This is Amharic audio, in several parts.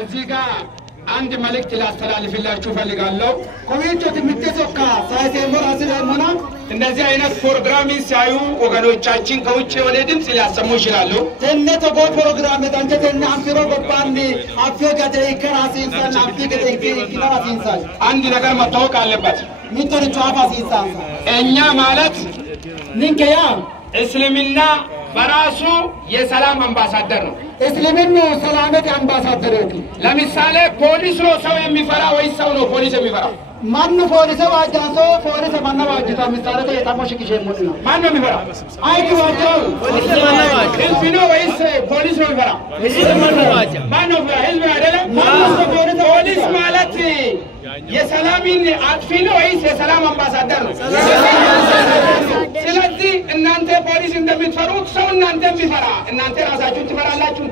እዚህ ጋር አንድ መልእክት ላስተላልፍላችሁ ፈልጋለሁ ኮሚቴው ምትተካ ሳይሰምራ ስለሆነ እንደዚህ አይነት ፕሮግራም ሲያዩ ወገኖቻችን ከውጭ ወደ ድምጽ ሊያሰሙ ይችላሉ ተነተ ጎ ፕሮግራም ተንተና አንፍሮ በባንዲ አፍገደ ይከራሲንሳና አፍገደ ይከራሲንሳል አንድ ነገር መታወቅ አለበት ሚቶር ቻፋሲንሳን እኛ ማለት ንንከያ እስልምና በራሱ የሰላም አምባሳደር ነው እስልምና ሰላመት አምባሳደር ነው ለምሳሌ ፖሊስ ነው ሰው የሚፈራ ወይስ ሰው ነው ፖሊስ የሚፈራው ማን ፖሊስ ዋጃሶ ፖሊስ ማን ዋጅታ ምሳሌ የታሞሽ ኪሸሙት ነው ማን ነው የሚፈራ አይቱ ዋጃው ፖሊስ ማን ነው ህዝብ ነው ወይስ ፖሊስ ነው የሚፈራ ህዝብ ማን ነው ማን ነው ህዝብ አይደለም ማን ነው ፖሊስ ማለት የሰላምን አጥፊ ነው ወይስ የሰላም አምባሳደር ነው ስለዚህ እናንተ ፖሊስ እንደምትፈሩት ሰው እናንተም ቢፈራ እናንተ ራሳችሁን ትፈራላችሁ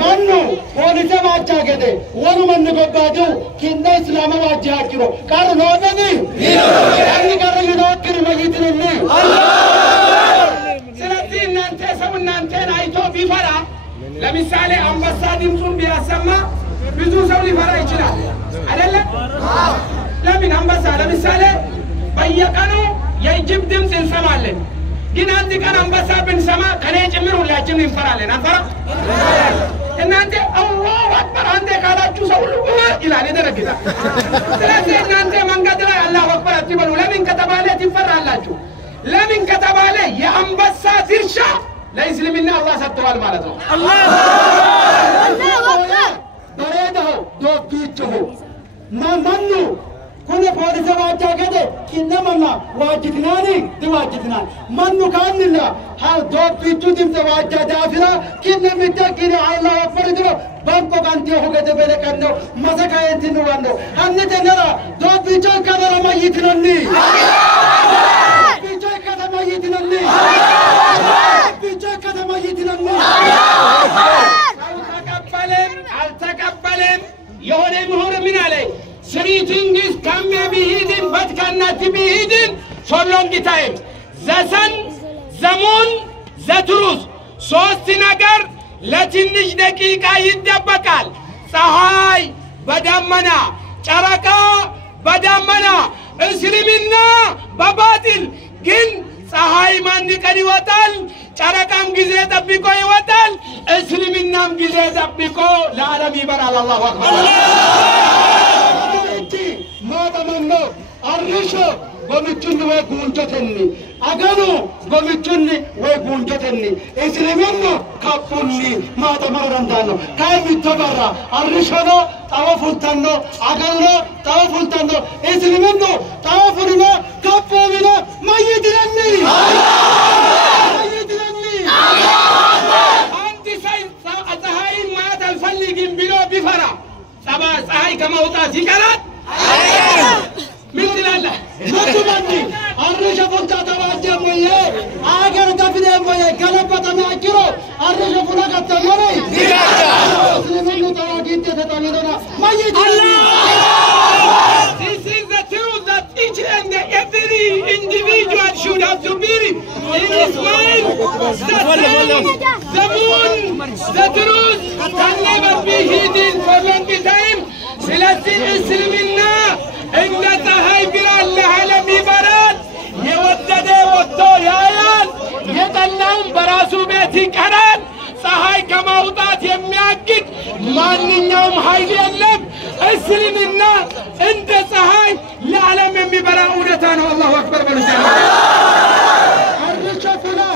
ማኑ ፖሊስ ማጫገደ ወኑ ማን ገባዱ ኪንዳ እስላም ዋጃኪሮ ቃር ነው ነኒ ያኒ ጋር ይኖክር ማይትነኒ ስለዚህ እናንተ ሰው እናንተን አይቶ ቢፈራ ለምሳሌ አንበሳ ድምጹን ቢያሰማ ብዙ ሰው ሊፈራ ይችላል አይደለ ለምን አንበሳ ለምሳሌ በየቀኑ የጅብ ድምጽ እንሰማለን ግን አንድ ቀን አንበሳ ብንሰማ ከኔ ጭምር ሁላችንም እንፈራለን አንፈራ እናንተ አላሁ አክበር አንተ ካላችሁ ሰው ሁሉ ይላል ይደረግታ ስለዚህ እናንተ መንገድ ላይ አላሁ አክበር አትበሉ ለምን ከተባለ ትፈራላችሁ ለምን ከተባለ የአንበሳ ድርሻ ለእስልምና አላህ ሰጥቷል ማለት ነው አላሁ አክበር በረዳው ዶብይቱ ማኑ كل فارس واجا كده كنما واجتناني دواجتنا منو كان لنا ها دوب بيتودم تواجا دافرا كنا متكين على فرجرو بانكو كانتي هو كده بلكانو مسكا ينتنو واندو هنتنرا دوب بيجو كذا ما يتنني بيجو كذا ما يتنني بيجو كذا ما يتنني التقبلم يهودي مهور من عليه Sritingis kamya bihidin batkanati bihidin solongi time zasan zamun zatrus sosti nagar latinnish dakika yiddabakal sahay badamana charaka badamana islimina babatil gin sahay mandi kani watal charakam gize tabiko watal isliminam gize tabiko la alami baral Allahu akbar ماذا منو الرشا ومتجني ويقونجتني أجانو ومتجني ويقونجتني إسلامنا كابوني ماذا مرندانو كيف تبرا الرشا نو توافلتنو أجانو توافلتنو إسلامنا توافلنا كابونا ما يدرني ما يدرني أنت سهاي ماذا الفلقين بلو بفرا سبا سهاي كما وطا سيكرات مثل الله نتمنى الرجال فلتا تواجه مويه أجر دفنه مويه كلامه تماكيرو الرجال فلتا تمري مسلمين تراجيت تتعلمنا ما يدري This is the truth that each and every individual should have to be in his mind. The sun, the moon, the truth can never be hidden for long time. Selasi Islamina عند تهاي برا العالم برات يودد وطو يايان يدلهم براسو بيتي كران صهاي كموضات يمياكد مانين يوم هايلي اللب اسلمنا عند صهاي العالم يمي برا ودتانو الله أكبر بلسان الرشفنا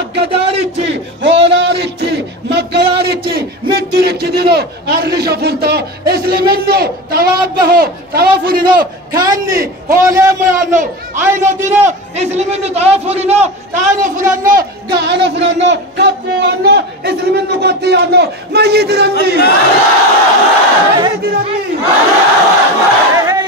أقدارتي هولارتي مقدارتي مدرتي دينو الرشفنتا اسلمنو توابه توافرينو كاني هولي ميانو عينو دينو اسلمنو توافرينو تعانو فرانو قانو فرانو كبوانو اسلمنو قطيانو ما يدرني ما يدرني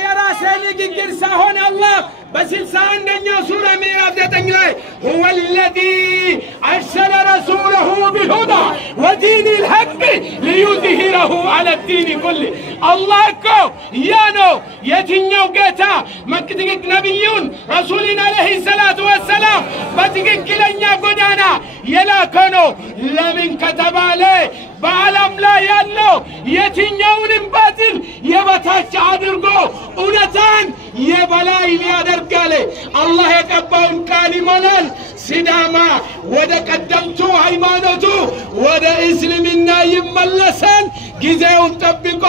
يا راسيني كيرسا هون الله بس السان دنيا سورة ميراث دتنجلاي هو الذي أرسل رسوله بالهدى ودين الحق ليظهره يظهره على الدين كله الله كو يانو يتنيو قتا مكتك نبيون رسولنا عليه الصلاة والسلام بتكك لنيا قدانا يلا كانوا لمن كتب عليه بعلم لا يالو يتنيون باطل يبتاج عدرقو ونتان يبلاي ليادرقالي الله يقبون كالمانان سداما ودا قدمتو هيمانتو ودا اسلمنا يملسن ጊዜውን ጠብቆ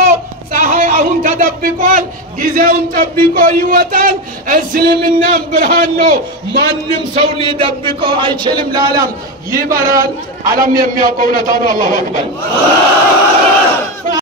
ፀሐይ አሁን ተደብቋል ጊዜውን ጠብቆ ይወጣል እስልምናም ብርሃን ነው ማንንም ሰው ሊደብቀው አይችልም ለዓለም ይበራል ዓለም የሚያውቀው ነው አላሁ አክበር